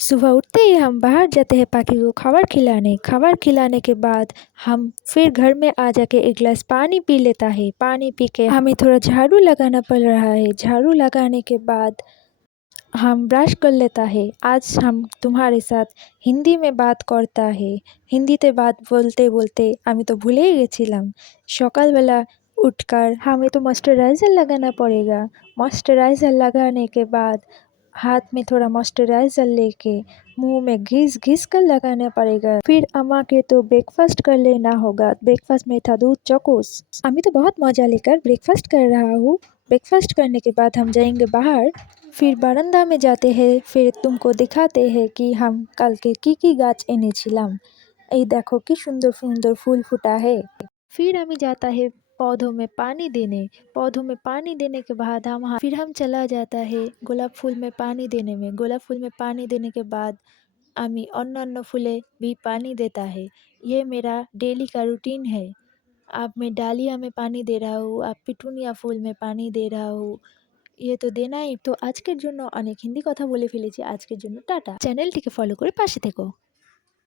सुबह उठते ही हम बाहर जाते हैं पाखी को खाবার खिलाने के बाद हम फिर घर में आ जाके एक गिलास पानी पी लेता है। पानी पी के हमें थोड़ा झाड़ू लगाना पड़ रहा है। झाड़ू लगाने के बाद हम ब्रश कर लेता है। आज हम तुम्हारे साथ हिंदी में बात करता है। हिंदीते बात बोलते बोलते আমি তো ভুলেই গেছিলাম। সকালবেলা उठकर हमें तो मॉइस्चराइज़र लगाना पड़ेगा। मॉइस्चराइज़र लगाने के बाद हाथ में थोड़ा मॉइस्चराइज़र लेके मुंह में घिस घिस कर लगाना पड़ेगा। फिर अम्मा के तो ब्रेकफास्ट कर लेना होगा। ब्रेकफास्ट में था दूध चकोस। अम्मी तो बहुत मज़ा लेकर ब्रेकफास्ट कर रहा हूँ। ब्रेकफास्ट करने के बाद हम जाएंगे बाहर। फिर बारांदा में जाते हैं। फिर तुमको दिखाते हैं कि हम কালকে কি গাছ এনেছিলাম। এই দেখো কি সুন্দর সুন্দর ফুল फूटा है। फिर हमें जाता है पौधों में पानी देने। पौधों में पानी देने के बाद फिर हम चला जाता है गोलाप फूल में पानी देने में। गोलाप फूल में पानी देने के बाद अमी अन्य फूले भी पानी देता है। ये मेरा डेली का रूटीन है। अब मैं डालिया में पानी दे रहा हूँ, अब पिटूनिया फूल में पानी दे रहा हूँ। ये तो देना ही। तो আজকের জন্য অনেক হিন্দি কথা বলে ফেলেছি। আজকের জন্য টাটা। চ্যানেলটিকে ফলো করে পাশে থেকো।